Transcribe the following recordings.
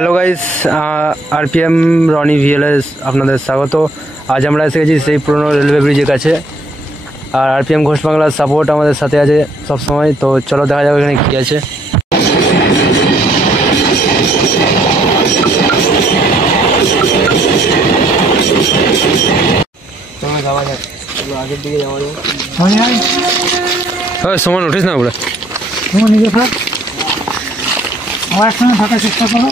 Hello guys, RPM Rony VLS আপনাদের স্বাগত। আজ আমরা এসে গেছি সেই পুরনো রেলওয়ে ব্রিজের কাছে। আর আরপিএম ঘোষ বাংলার সাপোর্ট আমাদের সাথে আছে সব সময়। তো চলো দেখা যাবে এখানে কী আছে। আগের দিকে যাওয়া যাবে। হ্যাঁ, সমান উঠিস না বলে নিজে থাক, আমার একসঙ্গে থাকার চেষ্টা করো।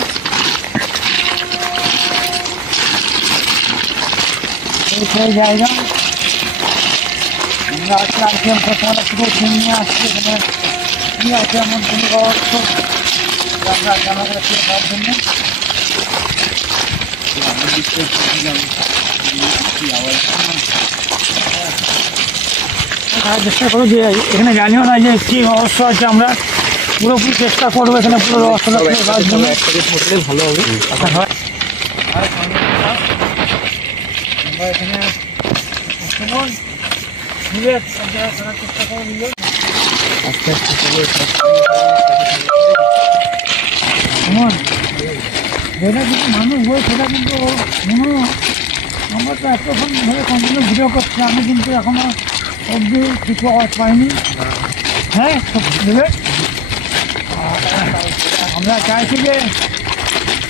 এই জায়গা আমরা আজকে আরপিএম প্রথমে পুরো টিম নিয়ে আসছি। এখানে কী আছে এমন কোনো ব্যবস্থা আমরা জানা করে দেওয়ার জন্য চেষ্টা করো যে এখানে জানিও না যে কী ব্যবস্থা আছে। আমরা পুরোপুরি চেষ্টা করবো এখানে পুরো ব্যবস্থাটা করার জন্য। ভালো হবে। আমরা এখানে চেষ্টা করে নিল আস্তে আস্তে যেটা কিন্তু মানুষ বই সেটা কিন্তু আমরা তো এতক্ষণ ধরে কন্টিনিউ ভিডিও করছি, আমি কিন্তু এখনো অবধি কিছু আওয়াজ পাইনি। হ্যাঁ বুঝলে, আমরা চাইছি যে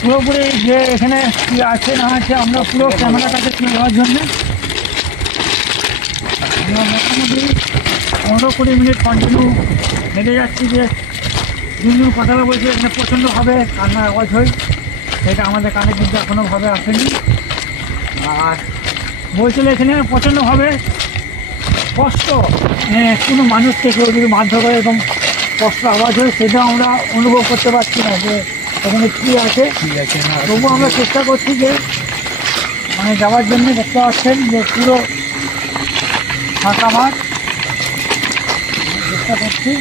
পুরোপুরি যে এখানে কী আছে না আছে আমরা পুরো ক্যামেরাটাকে তুলে দেওয়ার জন্যে আমরা মোটামুটি 15-20 মিনিট কন্টিনিউ হেঁটে যাচ্ছি। যে দিন কথাটা বলছি এখানে প্রচণ্ডভাবে কান্নার আওয়াজ হয়, সেটা আমাদের কানে কিন্তু এখনোভাবে আসেনি। আর বলছিল এখানে প্রচণ্ডভাবে কষ্ট, কোনো মানুষকে কেউ যদি মারধর করে এবং কষ্ট আওয়াজ হয় সেটা আমরা অনুভব করতে পারছি না যে এখানে কী আছে। তবুও আমরা চেষ্টা করছি যে মানে যাওয়ার জন্য। দেখতে পাচ্ছেন যে পুরো ফাঁকা মাঠ, চেষ্টা করছি।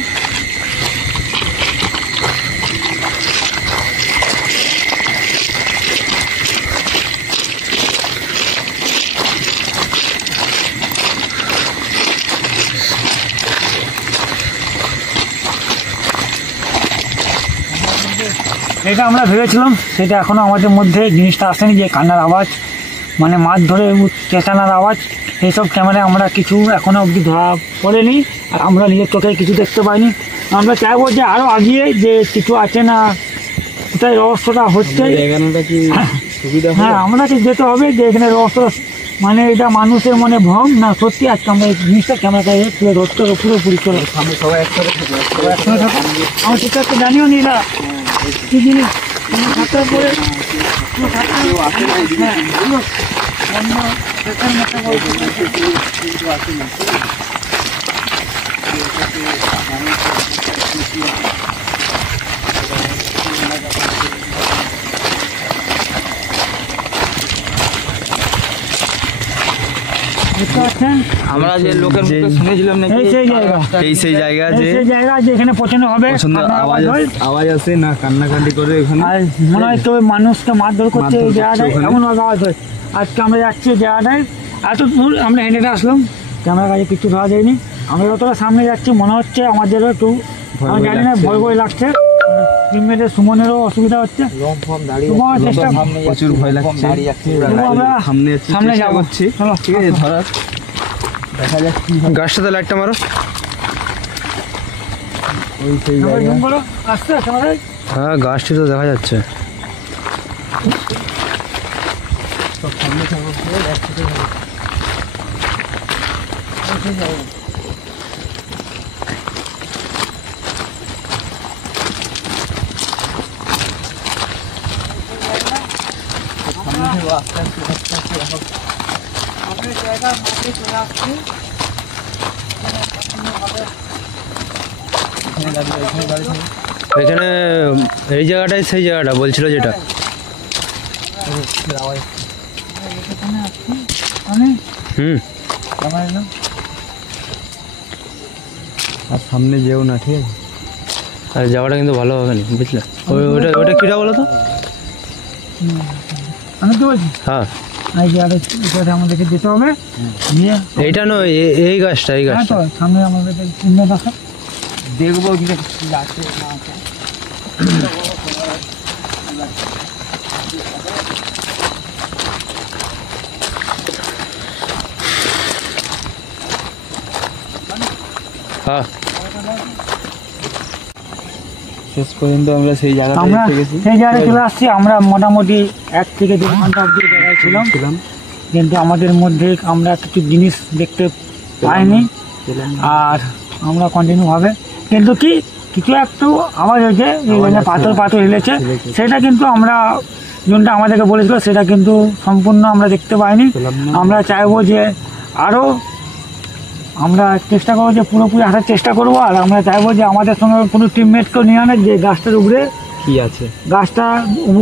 এটা আমরা ভেবেছিলাম, সেটা এখনও আমাদের মধ্যে জিনিসটা আসেনি যে কান্নার আওয়াজ মানে মাছ ধরে চেঁচানোর আওয়াজ। এইসব ক্যামেরায় আমরা কিছু এখনও অবধি ধরা পড়েনি, আর আমরা নিজের চোখে কিছু দেখতে পাইনি। আমরা চাইবো যে আরও আগিয়ে যে কিছু আছে না কোথায় রহস্যটা হচ্ছে। হ্যাঁ, আমাদেরকে যেতে হবে যে এখানে রহস্য মানে এটা মানুষের মনে ভ্রম না সত্যি। আজকে আমরা এই জিনিসটা ক্যামেরাটায় তুলে ধরতে পুরোপুরি চলে সবাই একসাথে থাকো। আমার ঠিক আছে জানিও নি না কী জিনিস থাকার পরে আমরা যে লোকের মুখে শুনেছিলাম নাকি সেই জায়গা যে এখানে প্রচন্ড হবে আওয়াজ আসে না, কান্নাকাটি করে এখানে মনে হয় তো মানুষকে মারধর করছে এই জায়গাটায় এমন আওয়াজ হয়। আজকে আমরা যাচ্ছি জায়গাটায়, এত দূর আমরা হেঁটে আসলাম, ক্যামেরার কাছে কিছু ধরা যায়নি। আমরা যতটা সামনে যাচ্ছি মনে হচ্ছে আমাদেরও একটু আমি জানি না ভয় লাগছে। টিমমেটের সুমনেরও অসুবিধা হচ্ছে, প্রচুর ভয় লাগছে। সামনে যাবো, ঠিক আছে ধরার দেখা যাক কি গাছটাতে লাইটটা মারো। ওই সেই হ্যাঁ, গাছটি তো দেখা যাচ্ছে। এখানে এই জায়গাটাই সেই জায়গাটা বলছিল যেটা আর সামনে যেও না, ঠিক আছে? আর যাওয়াটা কিন্তু ভালো হবে না, বুঝলে? ওটা কিটা বলো তো? আমি তো বলছি হ্যাঁ, আমাদেরকে যেতে হবে। এইটা নয়, এই গাছটা, এই গাছটা সামনে আমাদের দেখবো হ্যাঁ, শেষ পর্যন্ত আমরা সেই জায়গাটা আমরা সেই জায়গায় চলে আসছি। আমরা মোটামুটি 1 থেকে 2 ঘন্টা অবধি জায়গায় ছিলাম, কিন্তু আমাদের মধ্যে আমরা কিছু জিনিস দেখতে পাইনি। আর আমরা কন্টিনিউ হবে, কিন্তু কি কিছু একটু আওয়াজ হয়েছে, পাথর পাথর হেলেছে, সেটা কিন্তু আমরা জনটা আমাদেরকে বলেছিল সেটা কিন্তু সম্পূর্ণ আমরা দেখতে পাইনি। আমরা চাইবো যে আরও আমরা চেষ্টা করবো যে পুরোপুরি আসার চেষ্টা করবো। আর আমরা চাইবো যে আমাদের সঙ্গে কোনো টিমমেটকেও নিয়ে আনে, যে গাছটার উপরে কি আছে, গাছটা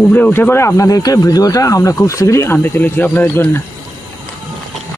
উপরে উঠে করে আপনাদেরকে ভিডিওটা আমরা খুব শীঘ্রই আনতে চলেছি আপনাদের জন্য।